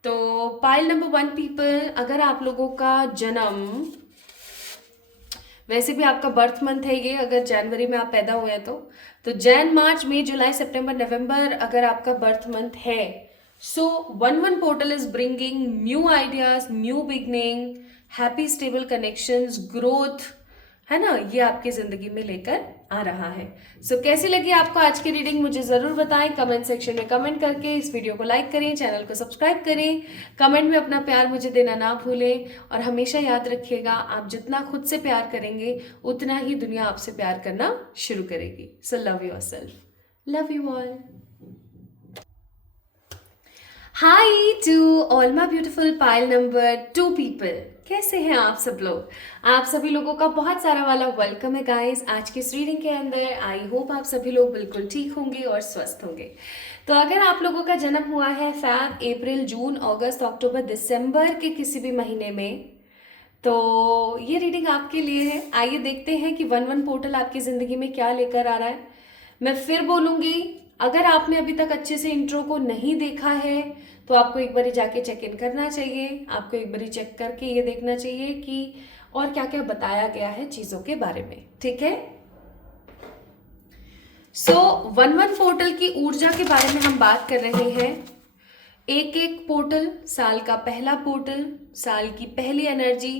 तो पाइल नंबर 1 पीपल, अगर आप लोगों का जन्म, वैसे भी आपका बर्थ मंथ है ये, अगर जनवरी में आप पैदा हुए हैं तो जैन, मार्च, मई, जुलाई, सितंबर, नवंबर अगर आपका बर्थ मंथ है, सो 1-1 portal is bringing new ideas, new beginning, happy stable connections, growth, है ना, ये आपकी जिंदगी में लेकर आ रहा है। सो कैसी लगी आपको आज की रीडिंग मुझे जरूर बताएं कमेंट सेक्शन में कमेंट करके, इस वीडियो को लाइक करें, चैनल को सब्सक्राइब करें, कमेंट में अपना प्यार मुझे देना ना भूलें, और हमेशा याद रखिएगा आप जितना खुद से प्यार करेंगे उतना ही दुनिया आपसे प्यार करना शुरू करेगी। So love yourself, love you all. Hi to all my beautiful pile number 2 people, कैसे हैं आप सब लोग? आप सभी लोगों का बहुत सारा वाला वेलकम है गाइस आज की इस रीडिंग के अंदर। आई होप आप सभी लोग बिल्कुल ठीक होंगे और स्वस्थ होंगे। तो अगर आप लोगों का जन्म हुआ है फैब, अप्रैल, जून, अगस्त, अक्टूबर, दिसंबर के किसी भी महीने में, तो ये रीडिंग आपके लिए है। आइए देखते हैं कि 1-1 पोर्टल आपकी ज़िंदगी में क्या लेकर आ रहा है। मैं फिर बोलूँगी, अगर आपने अभी तक अच्छे से इंट्रो को नहीं देखा है तो आपको एक बारी जाके चेक इन करना चाहिए, आपको एक बारी चेक करके ये देखना चाहिए कि और क्या क्या बताया गया है चीज़ों के बारे में, ठीक है। सो 1-1 पोर्टल की ऊर्जा के बारे में हम बात कर रहे हैं। एक एक पोर्टल, साल का पहला पोर्टल, साल की पहली एनर्जी।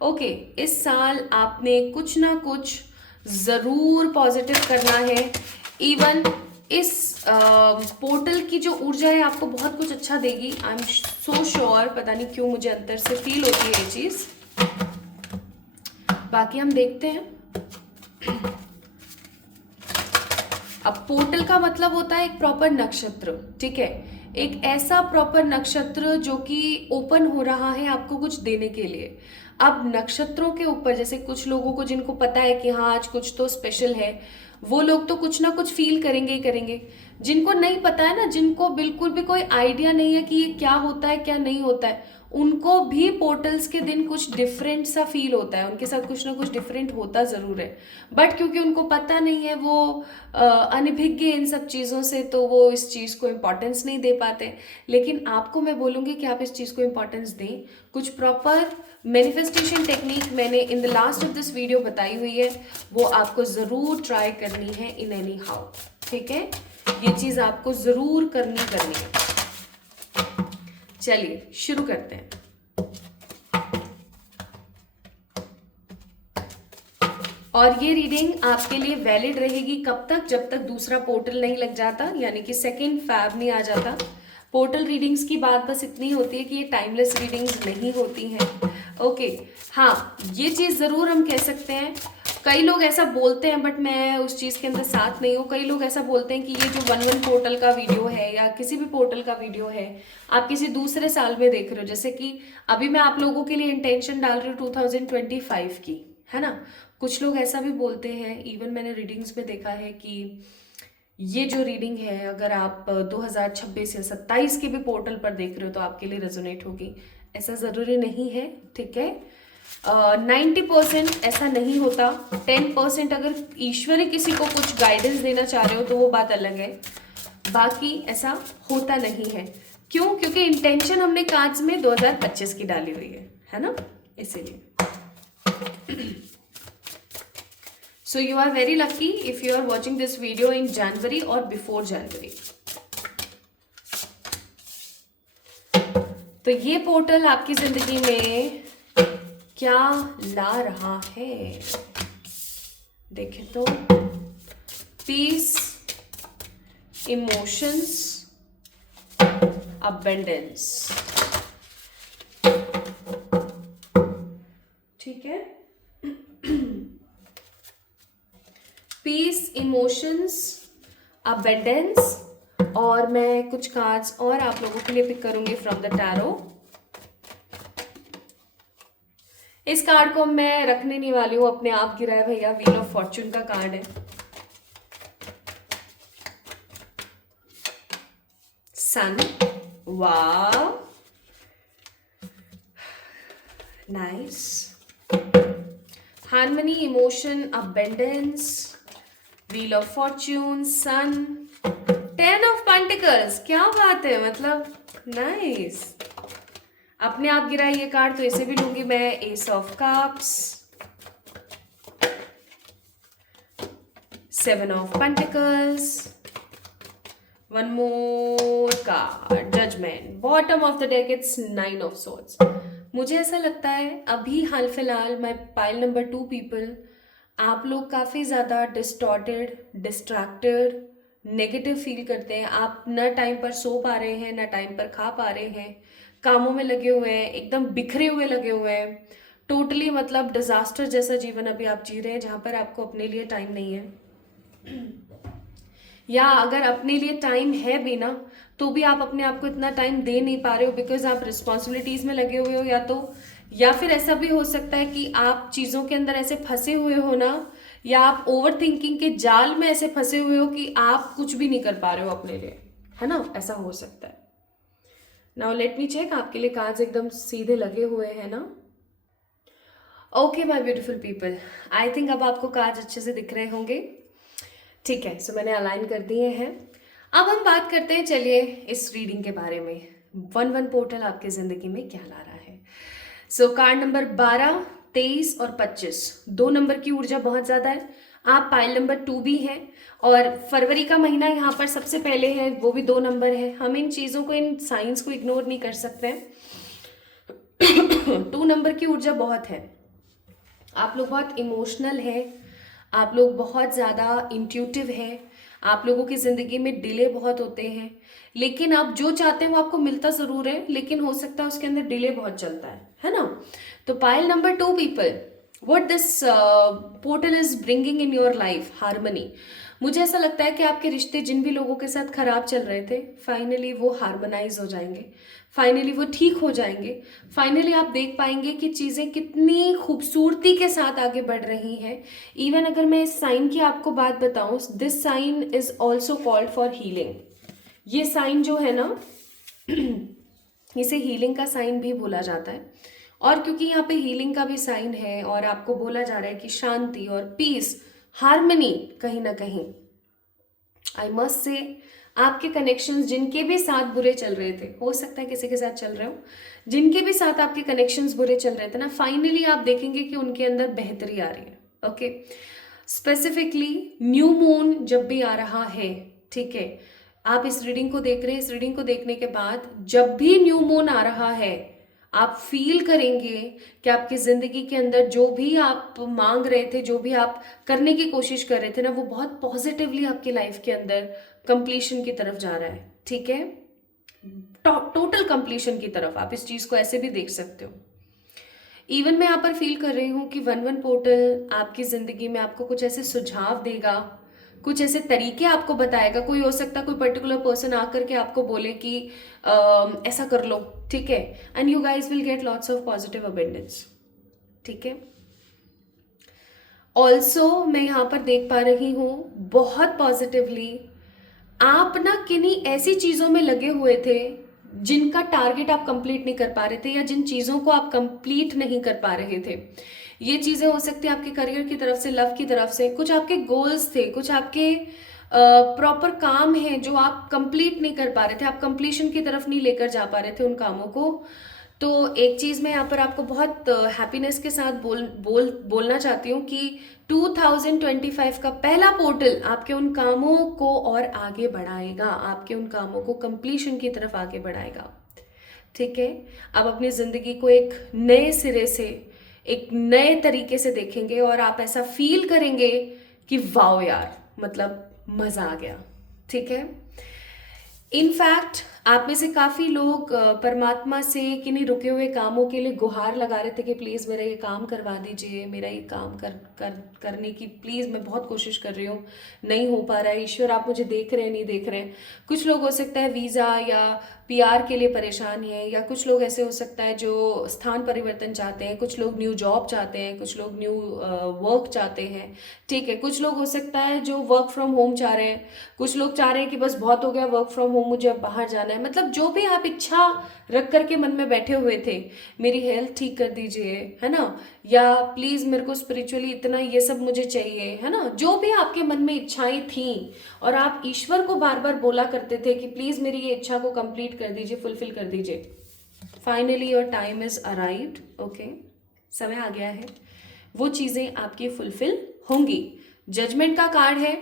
ओके, इस साल आपने कुछ ना कुछ ज़रूर पॉजिटिव करना है। इवन इस पोर्टल की जो ऊर्जा है आपको बहुत कुछ अच्छा देगी। आई एम सो श्योर, पता नहीं क्यों मुझे अंदर से फील होती है ये चीज़। बाकी हम देखते हैं। अब पोर्टल का मतलब होता है एक प्रॉपर नक्षत्र, ठीक है, एक ऐसा प्रॉपर नक्षत्र जो कि ओपन हो रहा है आपको कुछ देने के लिए। अब नक्षत्रों के ऊपर जैसे कुछ लोगों को जिनको पता है कि हाँ आज कुछ तो स्पेशल है, वो लोग तो कुछ ना कुछ फील करेंगे ही करेंगे। जिनको नहीं पता है ना, जिनको बिल्कुल भी कोई आइडिया नहीं है कि ये क्या होता है क्या नहीं होता है, उनको भी पोर्टल्स के दिन कुछ डिफरेंट सा फील होता है, उनके साथ कुछ ना कुछ डिफरेंट होता ज़रूर है। बट क्योंकि उनको पता नहीं है, वो अनभिज्ञ इन सब चीज़ों से, तो वो इस चीज़ को इम्पोर्टेंस नहीं दे पाते। लेकिन आपको मैं बोलूँगी कि आप इस चीज़ को इम्पोर्टेंस दें। कुछ प्रॉपर मैनिफेस्टेशन टेक्निक मैंने in the last of this video बताई हुई है, वो आपको ज़रूर ट्राई करनी है इन एनी हाउ, ठीक है। ये चीज़ आपको ज़रूर करनी है। चलिए शुरू करते हैं। और ये रीडिंग आपके लिए वैलिड रहेगी कब तक, जब तक दूसरा पोर्टल नहीं लग जाता, यानी कि 2 फेब नहीं आ जाता। पोर्टल रीडिंग्स की बात बस इतनी होती है कि ये टाइमलेस रीडिंग्स नहीं होती हैं। ओके, हाँ ये चीज़ ज़रूर हम कह सकते हैं। कई लोग ऐसा बोलते हैं, बट मैं उस चीज़ के अंदर साथ नहीं हूँ। कई लोग ऐसा बोलते हैं कि ये जो 1-1 पोर्टल का वीडियो है या किसी भी पोर्टल का वीडियो है, आप किसी दूसरे साल में देख रहे हो। जैसे कि अभी मैं आप लोगों के लिए इंटेंशन डाल रही हूँ 2025 की, है ना। कुछ लोग ऐसा भी बोलते हैं, इवन मैंने रीडिंग्स में देखा है कि ये जो रीडिंग है अगर आप 2026 या 27 के भी पोर्टल पर देख रहे हो तो आपके लिए रेजोनेट होगी। ऐसा ज़रूरी नहीं है, ठीक है। 90% ऐसा नहीं होता। 10% अगर ईश्वर ही किसी को कुछ गाइडेंस देना चाह रहे हो तो वो बात अलग है, बाकी ऐसा होता नहीं है। क्यों? क्योंकि इंटेंशन हमने कार्ड्स में 2025 की डाली हुई है ना, इसीलिए। So you are very lucky if you are watching this video in January or before January. तो ये पोर्टल आपकी जिंदगी में क्या ला रहा है, देखें तो पीस, इमोशंस, अबेंडेंस, ठीक है। पीस, इमोशंस, अबेंडेंस, और मैं कुछ कार्ड्स और आप लोगों के लिए पिक करूंगी फ्रॉम द टैरो। इस कार्ड को मैं रखने नहीं वाली हूं, अपने आप गिरा है भैया, व्हील ऑफ फॉर्चून का कार्ड है। Sun, wow, nice, harmony, emotion, abundance, wheel of fortune, sun, 10 of pentacles, क्या बात है, मतलब नाइस। अपने आप गिरा ये कार्ड तो इसे भी लूंगी मैं। Ace of cups, 7 of pentacles, one more card, judgement, bottom of the deck it's 9 of swords. मुझे ऐसा लगता है अभी हाल फिलहाल माय पाइल नंबर 2 पीपल, आप लोग काफ़ी ज़्यादा डिस्टॉर्टेड, डिस्ट्रैक्टेड, नेगेटिव फील करते हैं। आप न टाइम पर सो पा रहे हैं, न टाइम पर खा पा रहे हैं, कामों में लगे हुए हैं, एकदम बिखरे हुए लगे हुए हैं। टोटली मतलब डिजास्टर जैसा जीवन अभी आप जी रहे हैं, जहाँ पर आपको अपने लिए टाइम नहीं है। या अगर अपने लिए टाइम है भी ना, तो भी आप अपने आप को इतना टाइम दे नहीं पा रहे हो, बिकॉज आप रिस्पॉन्सिबिलिटीज में लगे हुए हो। या फिर ऐसा भी हो सकता है कि आप चीज़ों के अंदर ऐसे फंसे हुए हो ना, या आप ओवर थिंकिंग के जाल में ऐसे फंसे हुए हो कि आप कुछ भी नहीं कर पा रहे हो अपने लिए, है ना, ऐसा हो सकता है। नाउ लेट मी चेक, आपके लिए कार्ड्स एकदम सीधे लगे हुए हैं ना। Okay my beautiful people, I think अब आपको कार्ड्स अच्छे से दिख रहे होंगे, ठीक है। सो मैंने अलाइन कर दिए हैं। अब हम बात करते हैं, चलिए, इस रीडिंग के बारे में। 1-1 पोर्टल आपकी जिंदगी में क्या ला रहा है। सो कार्ड नंबर 12, 23 और 25, 2 नंबर की ऊर्जा बहुत ज्यादा है। आप पाइल नंबर 2 भी हैं, और फरवरी का महीना यहाँ पर सबसे पहले है, वो भी 2 नंबर है। हम इन चीजों को, इन साइंस को इग्नोर नहीं कर सकते हैं। 2 नंबर की ऊर्जा बहुत है। आप लोग बहुत इमोशनल हैं, आप लोग बहुत ज़्यादा इंट्यूटिव हैं, आप लोगों की ज़िंदगी में डिले बहुत होते हैं, लेकिन आप जो चाहते हैं वो आपको मिलता ज़रूर है, लेकिन हो सकता है उसके अंदर डिले बहुत चलता है ना। तो pile number 2 people, what this portal is bringing in your life, harmony. मुझे ऐसा लगता है कि आपके रिश्ते जिन भी लोगों के साथ खराब चल रहे थे, फाइनली वो हार्मोनाइज हो जाएंगे, फाइनली वो ठीक हो जाएंगे। फाइनली आप देख पाएंगे कि चीज़ें कितनी खूबसूरती के साथ आगे बढ़ रही हैं। इवन अगर मैं इस साइन की आपको बात बताऊं, this sign is also called for healing. ये साइन जो है ना, इसे हीलिंग का साइन भी बोला जाता है। और क्योंकि यहाँ पे हीलिंग का भी साइन है और आपको बोला जा रहा है कि शांति और पीस, हार्मनी, कहीं ना कहीं आई मस्ट से आपके कनेक्शंस जिनके भी साथ बुरे चल रहे थे, हो सकता है किसी के साथ चल रहे हो, जिनके भी साथ आपके कनेक्शंस बुरे चल रहे थे ना, फाइनली आप देखेंगे कि उनके अंदर बेहतरी आ रही है। ओके, स्पेसिफिकली न्यू मून जब भी आ रहा है, ठीक है, आप इस रीडिंग को देख रहे हैं, इस रीडिंग को देखने के बाद जब भी न्यू मून आ रहा है, आप फील करेंगे कि आपकी जिंदगी के अंदर जो भी आप मांग रहे थे, जो भी आप करने की कोशिश कर रहे थे ना, वो बहुत पॉजिटिवली आपकी लाइफ के अंदर कंप्लीशन की तरफ जा रहा है। ठीक है, टोटल कंप्लीशन की तरफ। आप इस चीज को ऐसे भी देख सकते हो। इवन मैं यहाँ पर फील कर रही हूँ कि 1-1 पोर्टल आपकी जिंदगी में आपको कुछ ऐसे सुझाव देगा, कुछ ऐसे तरीके आपको बताएगा। कोई हो सकता है कोई पर्टिकुलर पर्सन आकर के आपको बोले कि ऐसा कर लो, ठीक है, and you guys will get lots of positive abundance. ठीक है, ऑल्सो मैं यहाँ पर देख पा रही हूँ बहुत पॉजिटिवली, आप ना किन्हीं ऐसी चीज़ों में लगे हुए थे जिनका टारगेट आप कंप्लीट नहीं कर पा रहे थे, या जिन चीज़ों को आप कंप्लीट नहीं कर पा रहे थे। ये चीज़ें हो सकती है आपके करियर की तरफ से, लव की तरफ से, कुछ आपके गोल्स थे, कुछ आपके प्रॉपर काम है जो आप कंप्लीट नहीं कर पा रहे थे, आप कंप्लीशन की तरफ नहीं लेकर जा पा रहे थे उन कामों को। तो एक चीज़ मैं यहाँ पर आपको बहुत हैप्पीनेस के साथ बोलना चाहती हूँ कि 2025 का पहला पोर्टल आपके उन कामों को और आगे बढ़ाएगा, आपके उन कामों को कंप्लीशन की तरफ आगे बढ़ाएगा। ठीक है, आप अपनी ज़िंदगी को एक नए सिरे से, एक नए तरीके से देखेंगे और आप ऐसा फील करेंगे कि वाओ यार, मतलब मज़ा आ गया। ठीक है, इनफैक्ट आप में से काफ़ी लोग परमात्मा से किन्हीं रुके हुए कामों के लिए गुहार लगा रहे थे कि प्लीज़ मेरा ये काम करवा दीजिए, मेरा ये काम करने की प्लीज़ मैं बहुत कोशिश कर रही हूँ, नहीं हो पा रहा है, ईश्वर आप मुझे देख रहे हैं, नहीं देख रहे हैं। कुछ लोग हो सकता है वीज़ा या पीआर के लिए परेशान हैं, या कुछ लोग ऐसे हो सकता है जो स्थान परिवर्तन चाहते हैं, कुछ लोग न्यू जॉब चाहते हैं, कुछ लोग न्यू वर्क चाहते हैं। ठीक है, कुछ लोग हो सकता है जो वर्क फ्रॉम होम चाह रहे हैं, कुछ लोग चाह रहे हैं कि बस बहुत हो गया वर्क फ्रॉम होम, मुझे अब बाहर जाना है। मतलब जो भी आप इच्छा रख करके मन में बैठे हुए थे, मेरी हेल्थ ठीक कर दीजिए, है ना, या प्लीज़ मेरे को स्पिरिचुअली इतना ये सब मुझे चाहिए, है ना, जो भी आपके मन में इच्छाएं थी और आप ईश्वर को बार बार बोला करते थे कि प्लीज़ मेरी ये इच्छा को कंप्लीट कर दीजिए, फुलफिल कर दीजिए, finally your time is arrived. Okay, समय आ गया है, वो चीज़ें आपकी फुलफिल होंगी। जजमेंट का कार्ड है,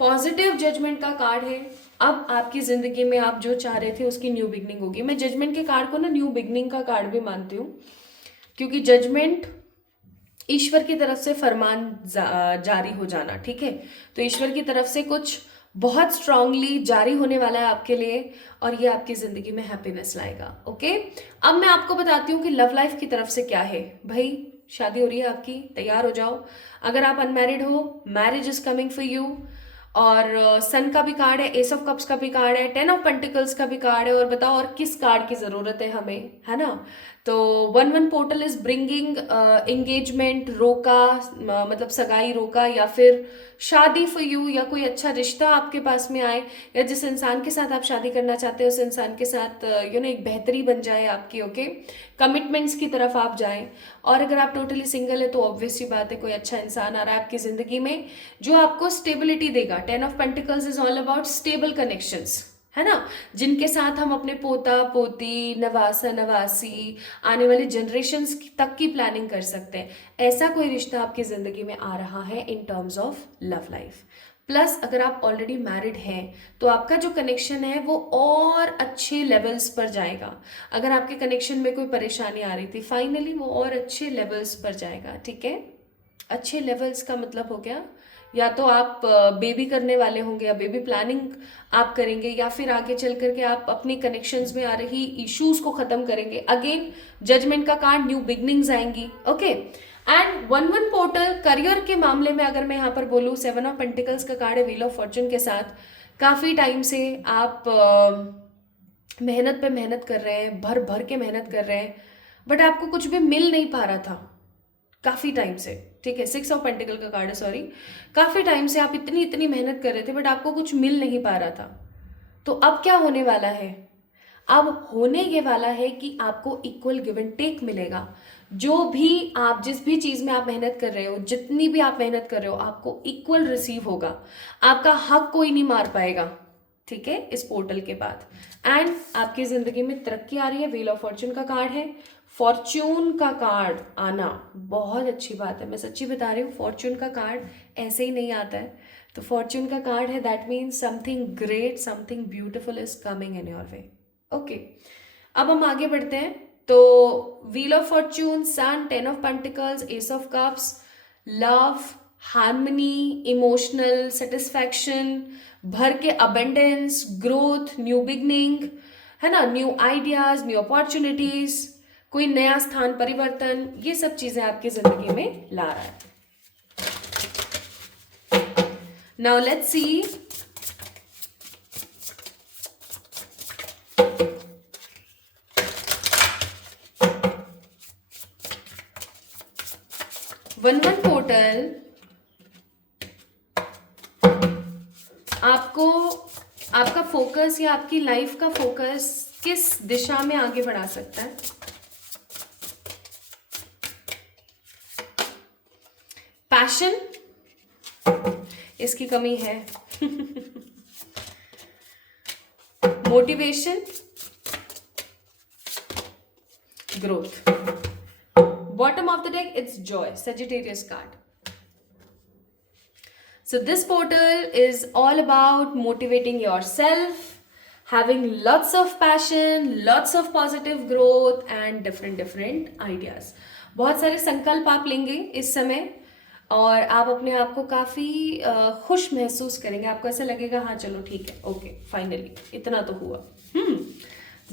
पॉजिटिव जजमेंट का कार्ड है। अब आपकी जिंदगी में आप जो चाह रहे थे उसकी न्यू बिगनिंग होगी। मैं जजमेंट के कार्ड को ना न्यू बिगनिंग का कार्ड भी मानती हूँ, क्योंकि जजमेंट ईश्वर की तरफ से फरमान जारी हो जाना। ठीक है, तो ईश्वर की तरफ से कुछ बहुत स्ट्रांगली जारी होने वाला है आपके लिए, और ये आपकी जिंदगी में हैप्पीनेस लाएगा। ओके, अब मैं आपको बताती हूँ कि लव लाइफ की तरफ से क्या है। भाई, शादी हो रही है आपकी, तैयार हो जाओ। अगर आप अनमैरिड हो, marriage is coming for you. और सन का भी कार्ड है, एस ऑफ कप्स का भी कार्ड है, 10 ऑफ पेंटिकल्स का भी कार्ड है। और बताओ और किस कार्ड की जरूरत है हमें, है ना। तो 1-1 पोर्टल इज ब्रिंगिंग एंगेजमेंट रोका, मतलब सगाई रोका, या फिर शादी फॉर यू, या कोई अच्छा रिश्ता आपके पास में आए, या जिस इंसान के साथ आप शादी करना चाहते हो उस इंसान के साथ एक बेहतरी बन जाए आपकी। ओके, कमिटमेंट्स की तरफ आप जाएं। और अगर आप टोटली सिंगल है तो ऑब्वियस सी बात है, कोई अच्छा इंसान आ रहा है आपकी ज़िंदगी में जो आपको स्टेबिलिटी देगा। 10 of pentacles is all about stable connections, है ना, जिनके साथ हम अपने पोता पोती, नवासा नवासी, आने वाली जनरेशन्स तक की प्लानिंग कर सकते हैं। ऐसा कोई रिश्ता आपकी ज़िंदगी में आ रहा है in terms of love life. Plus अगर आप ऑलरेडी मैरिड हैं तो आपका जो कनेक्शन है वो और अच्छे लेवल्स पर जाएगा। अगर आपके कनेक्शन में कोई परेशानी आ रही थी, फाइनली वो और अच्छे लेवल्स पर जाएगा। ठीक है, अच्छे लेवल्स का मतलब हो गया या तो आप बेबी करने वाले होंगे या बेबी प्लानिंग आप करेंगे, या फिर आगे चल करके आप अपनी कनेक्शंस में आ रही इश्यूज को खत्म करेंगे। अगेन जजमेंट का कार्ड, न्यू बिगनिंग्स आएंगी। ओके, एंड 1-1 पोर्टल करियर के मामले में अगर मैं यहाँ पर बोलूँ, 7 ऑफ पेंटिकल्स का कार्ड है व्हील ऑफ फॉर्चून के साथ। काफ़ी टाइम से आप मेहनत पे मेहनत कर रहे हैं, भर भर के मेहनत कर रहे हैं, बट आपको कुछ भी मिल नहीं पा रहा था काफ़ी टाइम से। ठीक है, 6 ऑफ पेंटिकल का कार्ड है, सॉरी। काफ़ी टाइम से आप इतनी इतनी मेहनत कर रहे थे बट आपको कुछ मिल नहीं पा रहा था। तो अब क्या होने वाला है? अब होने ये वाला है कि आपको इक्वल गिव एंड टेक मिलेगा। जो भी आप, जिस भी चीज़ में आप मेहनत कर रहे हो, जितनी भी आप मेहनत कर रहे हो, आपको इक्वल रिसीव होगा। आपका हक कोई नहीं मार पाएगा। ठीक है, इस पोर्टल के बाद। एंड आपकी ज़िंदगी में तरक्की आ रही है। व्हील ऑफ फॉर्चून का कार्ड है। फॉर्च्यून का कार्ड आना बहुत अच्छी बात है, मैं सच्ची बता रही हूँ। फॉर्च्यून का कार्ड ऐसे ही नहीं आता है, तो फॉर्च्यून का कार्ड है, that means something great, something beautiful is coming in your way. Okay, अब हम आगे बढ़ते हैं। तो wheel of fortune, sun, 10 of pentacles, ace of cups, love, harmony, emotional satisfaction, भर के अबेंडेंस, ग्रोथ, न्यू बिगनिंग, है ना, न्यू आइडियाज, न्यू अपॉर्चुनिटीज, कोई नया स्थान परिवर्तन, ये सब चीजें आपकी जिंदगी में ला रहा है। Now let's C one portal आपको, आपका फोकस या आपकी लाइफ का फोकस किस दिशा में आगे बढ़ा सकता है। पैशन, इसकी कमी है। Motivation, growth. Bottom of the deck, it's Joy, Sagittarius card. So this portal is all about motivating yourself, having lots of passion, lots of positive growth and different ideas. बहुत सारे संकल्प आप लेंगे इस समय और आप अपने आप को काफ़ी खुश महसूस करेंगे। आपको ऐसा लगेगा हाँ चलो ठीक है, ओके फाइनली इतना तो हुआ।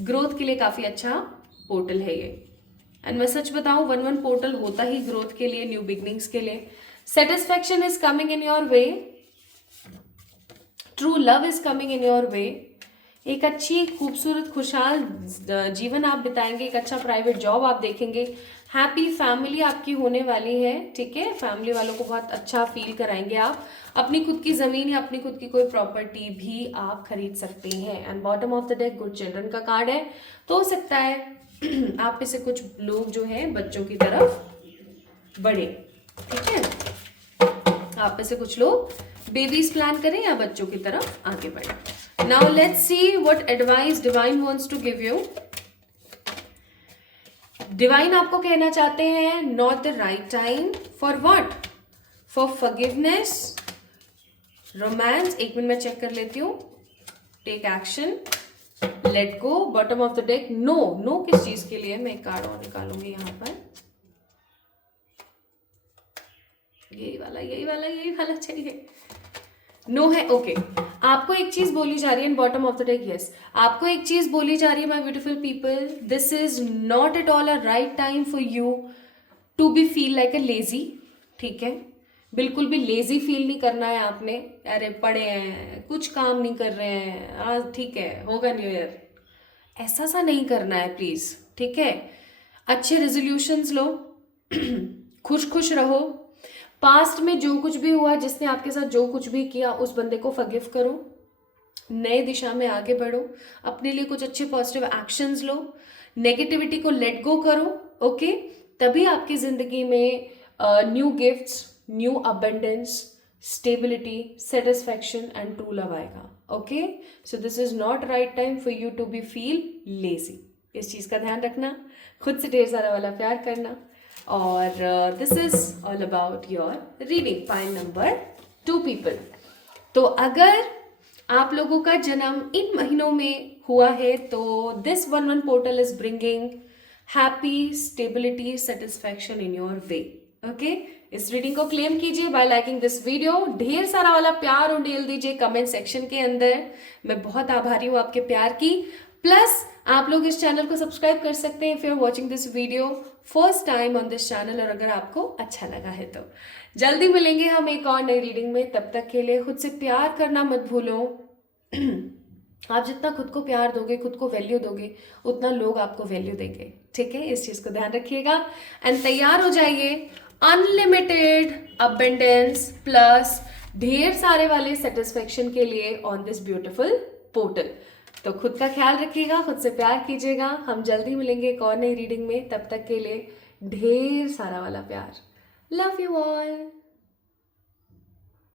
ग्रोथ के लिए काफ़ी अच्छा पोर्टल है ये। एंड मैं सच बताऊँ, 1-1 पोर्टल होता ही ग्रोथ के लिए, न्यू बिगनिंग्स के लिए। Satisfaction is coming in your way, true love is coming in your वे। एक अच्छी खूबसूरत खुशहाल जीवन आप बिताएंगे, एक अच्छा प्राइवेट जॉब आप देखेंगे, हैप्पी फैमिली आपकी होने वाली है। ठीक है, फैमिली वालों को बहुत अच्छा फील कराएंगे आप। अपनी खुद की ज़मीन या अपनी खुद की कोई प्रॉपर्टी भी आप खरीद सकते हैं। And bottom of the deck good children का कार्ड है, तो हो सकता है आप में से कुछ लोग जो हैं बच्चों की तरफ बढ़े। ठीक है, आप में से कुछ लोग बेबीज प्लान करें या बच्चों की तरफ आगे बढ़े। Now let's see what advice divine wants to give you. Divine आपको कहना चाहते हैं not the right time for what, for forgiveness, romance. एक मिनट मैं चेक कर लेती हूँ। Take action, let go. Bottom of the deck no. No किस चीज के लिए? मैं एक कार्ड और निकालूंगी यहाँ पर। यही वाला चाहिए। नो है, ओके। आपको एक चीज बोली जा रही है in bottom of the deck, yes, आपको एक चीज बोली जा रही है my beautiful people, this is not at all a right time for you to be feel like a lazy. ठीक है, बिल्कुल भी लेजी फील नहीं करना है आपने। अरे पड़े हैं, कुछ काम नहीं कर रहे हैं, आज ठीक है होगा न्यू ईयर, ऐसा सा नहीं करना है प्लीज। ठीक है, अच्छे रेजोल्यूशंस लो, खुश खुश रहो, पास्ट में जो कुछ भी हुआ, जिसने आपके साथ जो कुछ भी किया, उस बंदे को फॉरगिव करो, नए दिशा में आगे बढ़ो, अपने लिए कुछ अच्छे पॉजिटिव एक्शंस लो, नेगेटिविटी को लेट गो करो, ओके? तभी आपकी जिंदगी में new gifts, new abundance, stability, satisfaction and true love आएगा, okay? So this is not right time for you to be feel lazy. इस चीज़ का ध्यान रखना, खुद से ढेर सारा वाला प्यार करना। और this is all about your reading pile number 2 people. तो अगर आप लोगों का जन्म इन महीनों में हुआ है तो this 1-1 portal is bringing happy, stability, satisfaction in your way, okay? इस रीडिंग को क्लेम कीजिए बाय लाइकिंग दिस वीडियो, ढेर सारा वाला प्यार उंडेल दीजिए कमेंट सेक्शन के अंदर। मैं बहुत आभारी हूँ आपके प्यार की। प्लस आप लोग इस चैनल को सब्सक्राइब कर सकते हैं if you are watching this video first time on this channel, और अगर आपको अच्छा लगा है तो। जल्दी मिलेंगे हम एक और नई रीडिंग में, तब तक के लिए खुद से प्यार करना मत भूलो। आप जितना खुद को प्यार दोगे, खुद को वैल्यू दोगे, उतना लोग आपको वैल्यू देंगे, ठीक है? इस चीज को ध्यान रखिएगा एंड तैयार हो जाइए अनलिमिटेड अबंडेंस प्लस ढेर सारे वाले सेटिस्फेक्शन के लिए ऑन दिस ब्यूटिफुल पोर्टल। तो खुद का ख्याल रखिएगा, खुद से प्यार कीजिएगा। हम जल्दी मिलेंगे एक और नई रीडिंग में, तब तक के लिए ढेर सारा वाला प्यार। Love you all.